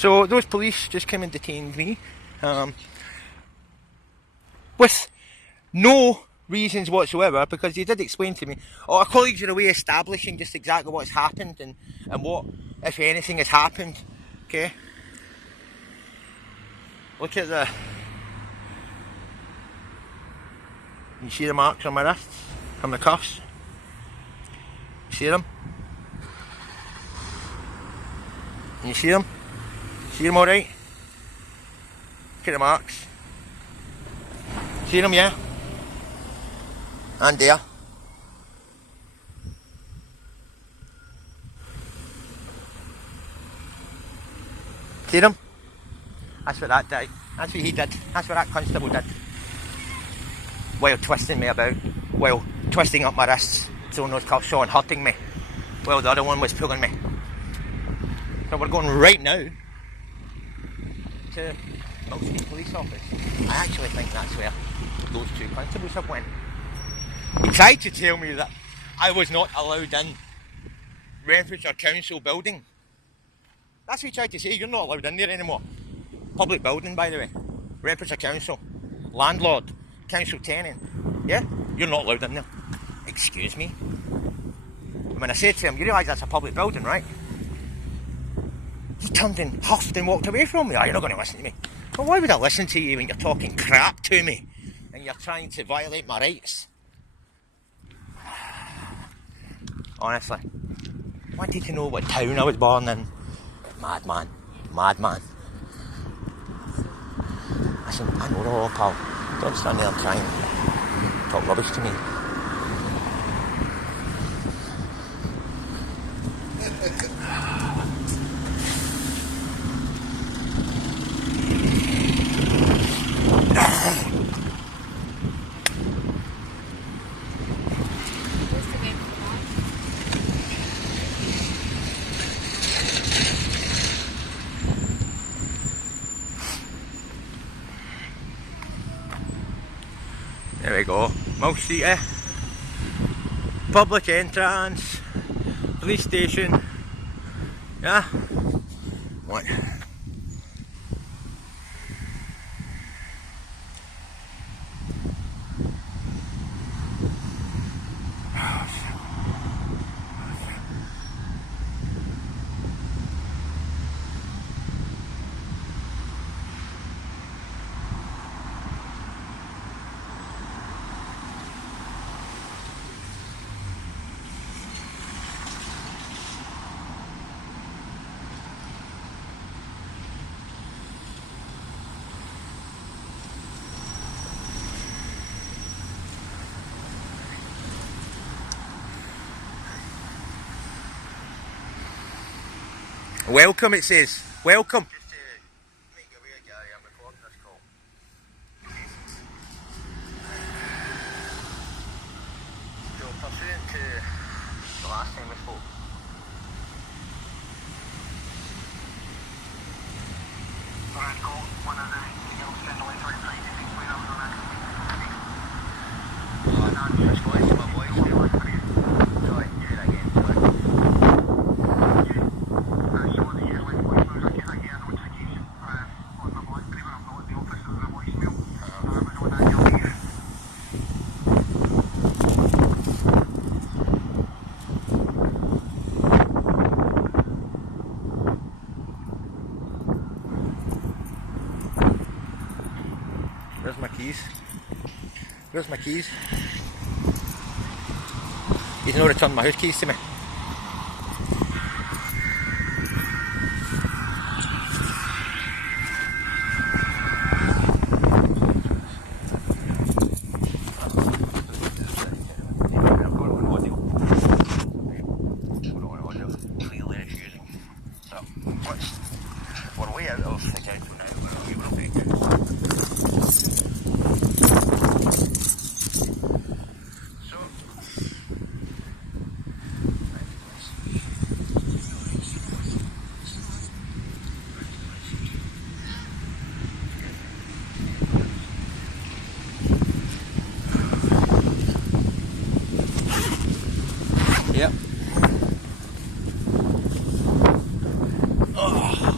So those police just came and detained me with no reasons whatsoever, because they did explain to me, oh, our colleagues are away establishing just exactly what's happened and what, if anything, has happened. Okay, look at the, you see the marks on my wrists from the cuffs? You see them? You see them? See them alright? Look at the marks. See them, yeah? And there. See them? That's what that did. That's what he did. That's what that constable did. While twisting me about. While twisting up my wrists, throwing those cuffs on, hurting me. While the other one was pulling me. So we're going right now to Milton Police Office. I actually think that's where those two constables have went. He tried to tell me that I was not allowed in Renfrewshire Council building. That's what he tried to say. You're not allowed in there anymore. Public building, by the way. Renfrewshire Council. Landlord. Council tenant. Yeah? You're not allowed in there. Excuse me. And when I said to him, you realise that's a public building, right? He turned and huffed and walked away from me. Oh, you're not going to listen to me. Well, why would I listen to you when you're talking crap to me and you're trying to violate my rights? Honestly. I wanted to know what town I was born in. Madman. Madman. Listen, I know the law, pal. Don't stand there and try and talk rubbish to me. There we go, Mill Street, public entrance, police station, yeah, what? Welcome, it says. Welcome. Just to make you aware, Gary, I'm recording this call. So, pursuant to the last time we spoke, alright, call one of the yellow stranded lights right side. You think we have on that? Just go into my voice. Sorry, do that again. Sorry. Where's my keys? Where's my keys? He's not returned my house keys to me. We're way out of the council now. We will be. Yep. Oh.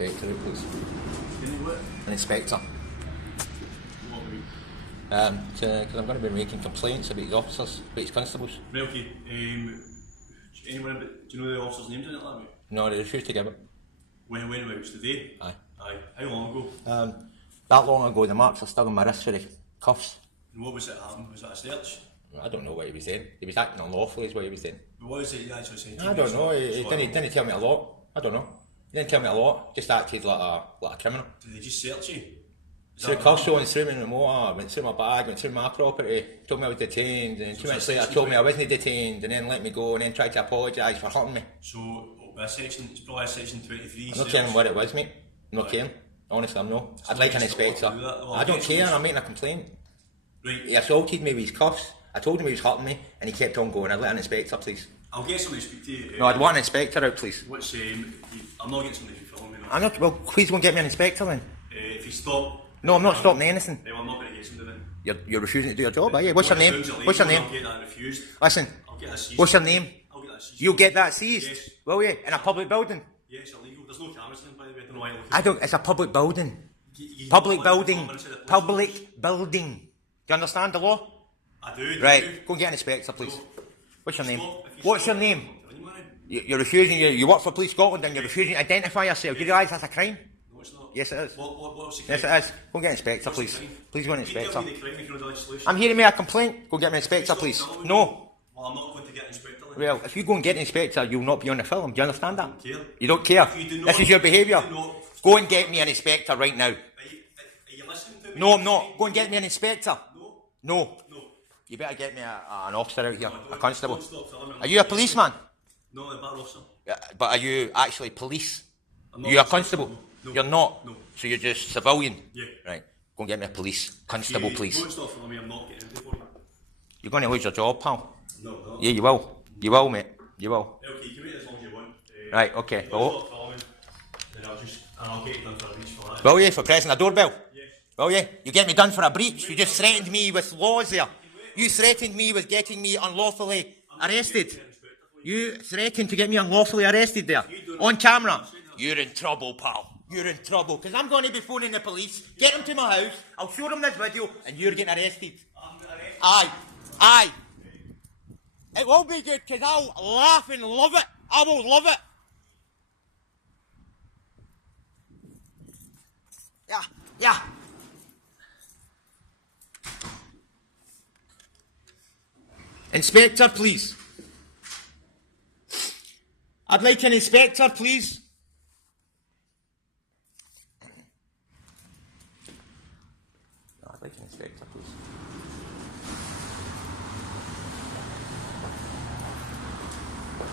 inspector out, please. Can you what? An inspector. What about? Because I'm going to be making complaints about his officers, about his constables. Right, okay. Anyone, do you know the officer's names in it, that way? No, they refused to give it. When about it? Today? Aye. Aye. How long ago? That long ago, the marks are still on my wrist for the cuffs. And what was it happened? Was it a search? I don't know what he was doing. He was acting unlawfully is what he was doing. But what is it you actually said? I don't know, he didn't tell me a lot. I don't know. He didn't tell me a lot, just acted like a criminal. Did they just search you? So the cuffs on, threw me in the motor, went through my bag, went through my property, told me I was detained, and 2 minutes later told me I wasn't detained, and then let me go, and then tried to apologise for hurting me. So, it's probably a section 23 I'm not caring what it was, mate. I'm not caring. Honestly, I'm not. I'd like an inspector. I don't care, I'm making a complaint. Right. He assaulted me with his cuffs, I told him he was hurting me, and he kept on going. I'd like an inspector, please. I'll get somebody to speak to you. No, I'd want an inspector out, please. What's, I'm not getting somebody to film me. I'm not, well, please go and get me an inspector then. If you stop... No, I'm not stopping anything. I'm not going to get somebody then. You're refusing to do your job, are you? What's your name? What's your name? I'll get that refused. Listen, I'll get that seized. what's your name? I'll get that seized. You'll get that seized? Yes. Will you? In a public building? Yes, illegal. There's no cameras in, by the way. I don't know why. I don't, it's a public building. Public Building. Public building. Do you understand the law? I do. Right, go and get an inspector, please. What's your name? What's your name? You You're refusing, you work for Police Scotland and you're refusing to identify yourself. Do you realise that's a crime? No, it's not. Yes, it is. What else the crime? Yes, it is. Go and get an inspector, What's the please. crime? Please go and You tell inspector. me the crime if you know the legislation. I'm here to make a complaint. Go get me an inspector, please. Film me. No. Well, I'm not going to get an inspector then. Well, if you go and get an inspector, you'll not be on the film. Do you understand that? I don't care. You don't care? If you do not- This is your behaviour. if you do not- Go and get me an inspector right now. Are you listening to me? No, I'm not. Go and get me an inspector. No. No. No. You better get me an officer out here, a constable. Don't stop filming. Are you a policeman? No, I'm a bar officer. But are you actually police? I'm not You're a police. constable? No. You're not? No. So you're just civilian? Yeah. Right. Go and get me a police constable, You please. Don't stop filming me. I'm not getting anything for you. You're going to lose your job, pal. No, no. Yeah, you will. You will, mate. You will. Okay, you can wait as long as you want. Right, okay. Don't Well, stop filming. Then I'll get you done for a breach for that. will you, for pressing a doorbell? Yes. Will you? You get me done for a breach. You just threatened me with laws there. You threatened me with getting me unlawfully arrested. You threatened to get me unlawfully arrested there. On camera. You're in trouble, pal. You're in trouble. Because I'm going to be phoning the police. Get them to my house. I'll show them this video and you're getting arrested. Aye. Aye. It will be good because I'll laugh and love it. I will love it. Yeah. Yeah. Inspector, please. I'd like an inspector, please. No, I'd like an inspector, please.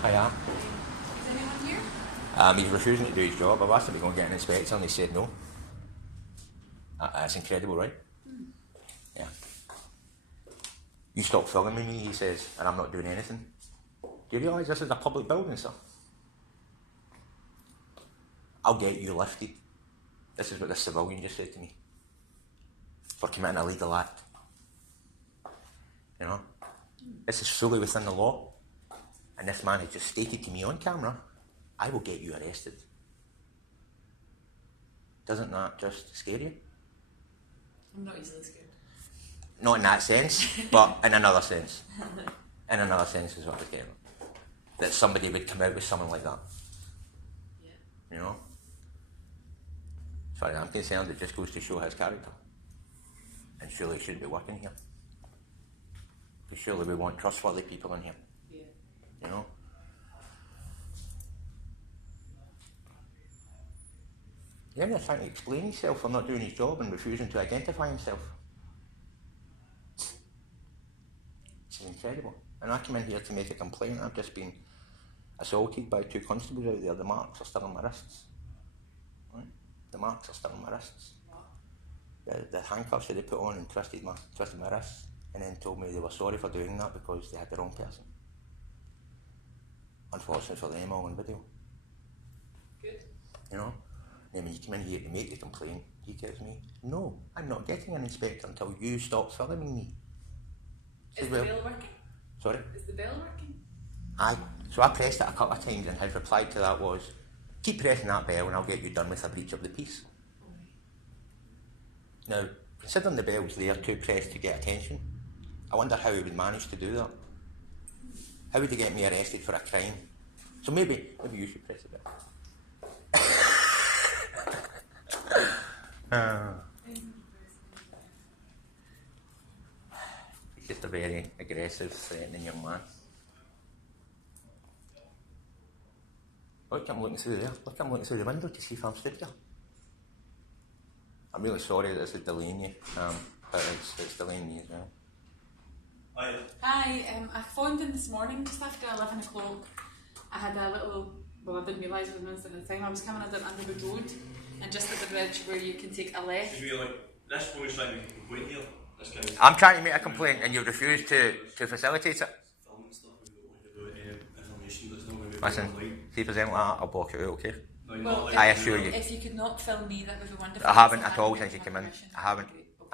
I am. Is anyone here? He's refusing to do his job. I've asked him to go and get an inspector and he said no. That's incredible, right? Yeah. You stop filming me, he says, and I'm not doing anything. Do you realise this is a public building, sir? I'll get you lifted. This is what this civilian just said to me. For committing a legal act. You know? This is fully within the law. And this man has just stated to me on camera, I will get you arrested. Doesn't that just scare you? I'm not easily scared. Not in that sense, but in another sense. In another sense is what I was getting at. That somebody would come out with someone like that. Yeah. You know? As far as I'm concerned, it just goes to show his character. And surely he shouldn't be working here. Because surely we want trustworthy people in here. Yeah. You know? He's only trying to explain himself for not doing his job and refusing to identify himself. This is incredible. And I came in here to make a complaint. I've just been assaulted by 2 constables out there. The marks are still on my wrists. Right? The marks are still on my wrists. The handcuffs that they put on and twisted my wrists, and then told me they were sorry for doing that because they had the wrong person. Unfortunately for them, all on video. Good. You know? And when you come in here to make the complaint, he tells me, no, I'm not getting an inspector until you stop filming me. Is the bell working? Sorry? Is the bell working? Aye. So I pressed it a couple of times and his reply to that was, Keep pressing that bell and I'll get you done with a breach of the peace. Now, considering the bell's there to press to get attention, I wonder how he would manage to do that. How would he get me arrested for a crime? So maybe you should press the bell. He's just a very aggressive, threatening young man. Look, I'm looking through there. Look, I'm looking through the window to see if I'm stood there. I'm really sorry that this is delaying you, but it's delaying me as well. Hi. Hi, I phoned in this morning just after 11 o'clock. I had a little, well, I didn't realise it was an instant at the time. I was coming under Underwood Road, and just at the bridge where you can take a left. Should we this one is trying to make a complaint here? This kind of I'm trying to make a complaint and you refuse to facilitate it. filming stuff, we don't want to do information that's not going to be Listen, online. see if there's anything like that, I'll block it out, okay? No, you're Well, not allowed I to do assure that. you. If you could not film me, that would be wonderful. I haven't So at all I since you have came in. permission. I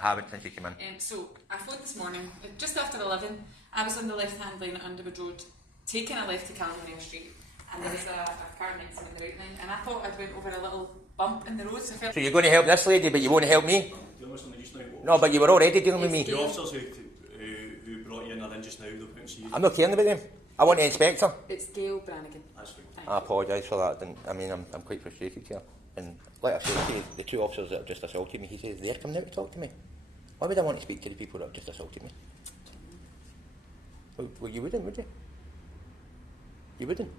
haven't since you came in. So I phoned this morning, just after 11. I was on the left-hand lane at Underwood Road, taking a left to California Street, and there was a car next to me in the right lane, and I thought I'd went over a little bump in the road, so I felt So you're going to help this lady, but you won't help me? Dealing with something just now. No, but you were already dealing with me. The officers who brought you in are in just now, they'll come and see you. I'm not caring about them. I want the inspector. it's Gail Brannigan. That's fine. Thank I you. apologise for that. I'm quite frustrated here. And like I said, the two officers that have just assaulted me, he says they're coming out to talk to me. Why would I want to speak to the people that have just assaulted me? Well, you wouldn't, would you? You wouldn't.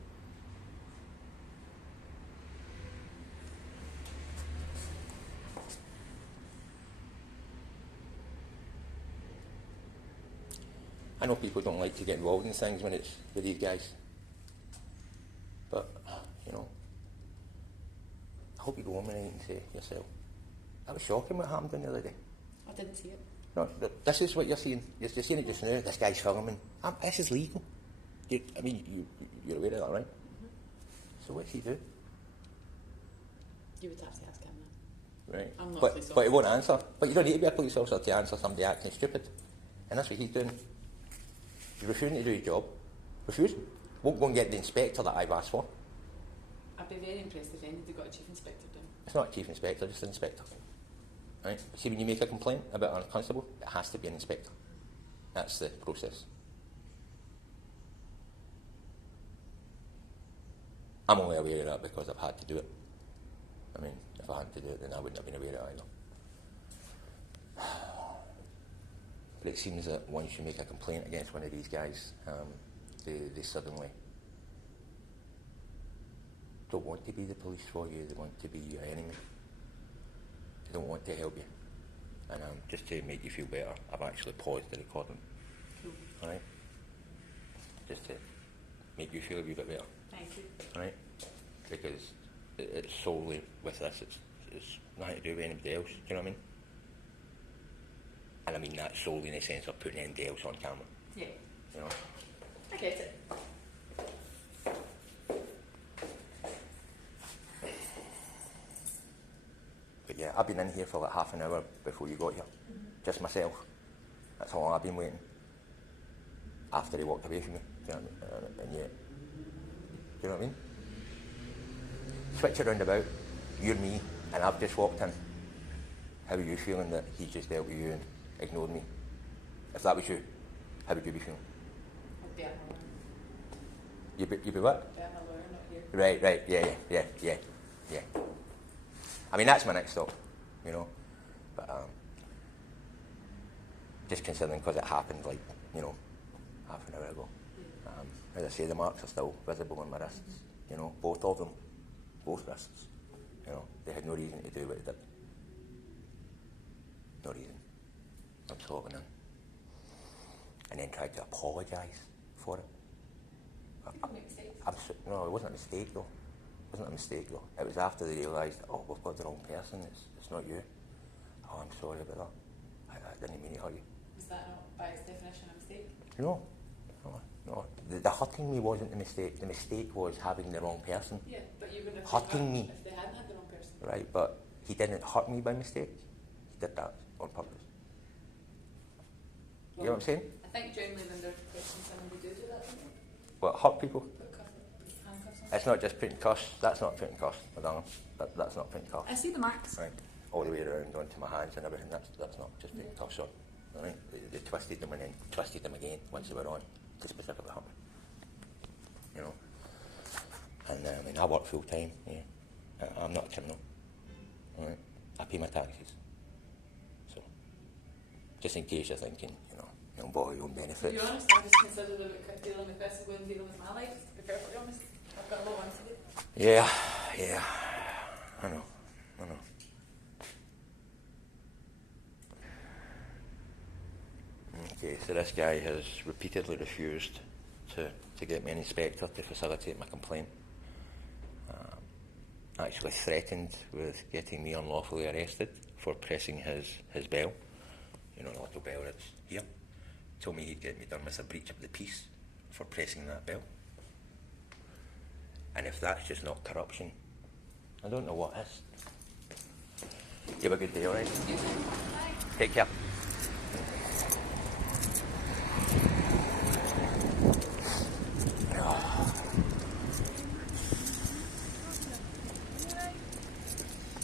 I know people don't like to get involved in things when it's with these guys. But, you know, I hope you go home tonight and say yourself, that was shocking what happened the other day. I didn't see it. No, this is what you're seeing. You're seeing it just now. This guy's filming. This is legal. You're aware of that, right? Mm-hmm. So what's he do? You would have to ask him that. Right. I'm not but, police but he officer. won't answer. But you don't need to be a police officer to answer somebody acting stupid. And that's what he's doing. He's refusing to do his job. Refusing. Won't go and get the inspector that I've asked for. I'd be very impressed if anybody got a chief inspector done. It's not a chief inspector, just an inspector. Right? See, when you make a complaint about a constable, it has to be an inspector. That's the process. I'm only aware of that because I've had to do it. I mean, if I hadn't to do it, then I wouldn't have been aware of it either. But it seems that once you make a complaint against one of these guys, they suddenly don't want to be the police for you, they want to be your enemy. They don't want to help you. And just to make you feel better, I've actually paused the recording. Cool. Alright? Just to make you feel a wee bit better. Thank you. Right? Because it's solely with this, it's nothing to do with anybody else, do you know what I mean? And I mean that solely in the sense of putting anybody else on camera, Yeah, you know? I get it. But yeah, I've been in here for like half an hour before you got here, just myself. That's how long I've been waiting. After he walked away from me, do you know what I mean? And yet, do you know what I mean? Switch around about, you're me, and I've just walked in. How are you feeling that he just dealt with you and ignored me? If that was you, how would you be feeling? I'd be at my lawyer. You'd be what? I'd be at my lawyer, not here. Right, yeah. I mean, that's my next stop, you know. But just considering because it happened, like, you know, half an hour ago. As I say, the marks are still visible on my wrists, you know, both of them, both wrists. You know, they had no reason to do what they did. No reason. Whatsoever. And then tried to apologise for it. People make mistakes. No, it wasn't a mistake though. It wasn't a mistake though. It was after they realised, oh, we've got the wrong person, it's not you. Oh, I'm sorry about that. I didn't mean to hurt you. Was that not, by its definition, a mistake? No. The hurting me wasn't the mistake. The mistake was having the wrong person. Yeah, but you wouldn't have Hurting me. if they hadn't had the wrong person. Right, but he didn't hurt me by mistake. He did that on purpose. You know what I'm saying? I think generally when they're questioning someone, they do that, don't they? What, hurt people? Put handcuffs on. It's not just putting cuffs. That's not putting cuffs, madam. That's not putting cuffs. I see the marks. Right. All the way around onto my hands and everything. That's not just putting cuffs on. Right. They twisted them and then twisted them again once they were on to specifically hurt me. You know. And I mean, I work full time. Yeah. I'm not a criminal. Right. I pay my taxes. So, just in case you're thinking, you know, boy, your own benefits. To be honest, I just considered about dealing with this and going dealing with my life. To be perfectly honest, I've got a lot on to do. Yeah. I know. Okay, so this guy has repeatedly refused to get me an inspector to facilitate my complaint. Actually threatened with getting me unlawfully arrested for pressing his bell. You know, the little bell that's here. Told me he'd get me done with a breach of the peace for pressing that bell. And if that's just not corruption, I don't know what is. You have a good day, alright? Take care.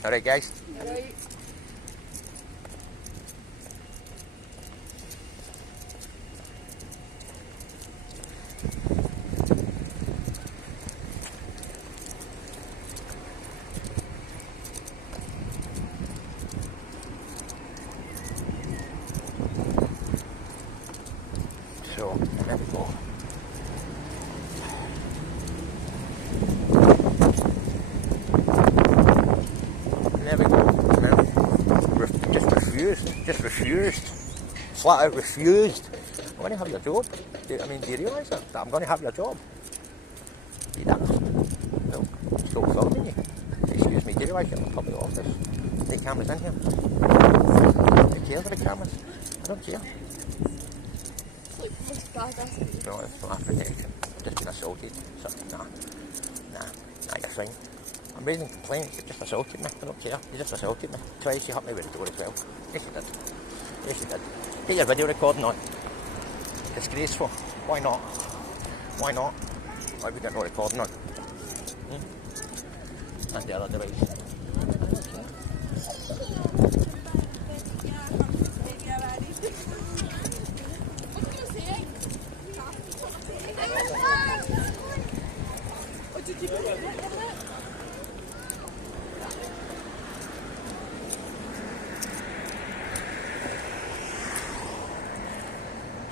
Alright, guys? Alright. So, there we go. There we go. Just refused. Flat out refused. I'm going to have your job. Do you realise that I'm going to have your job? You daft. No, still filming you. Excuse me, do you realise you're in a public office? The cameras in here. I don't care for the cameras. I don't care. No, it's not protection. I've just been assaulted. So, nah, you're fine. I'm raising complaints. You just assaulted me. I don't care. You just assaulted me. Twice. You hit me with the door as well. Yes, you did. Get your video recording on. Disgraceful. Why not? Why would you get no recording on? And the other device.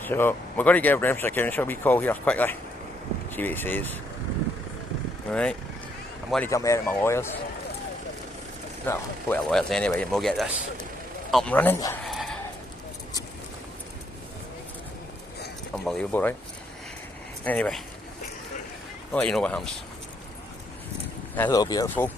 So, we're going to give Bremster Council a wee call here quickly. See what he says. Alright. I'm going to jump out of my lawyers. No, go to lawyers anyway and we'll get this up and running. Unbelievable, right? Anyway, I'll let you know what happens. Hello, beautiful.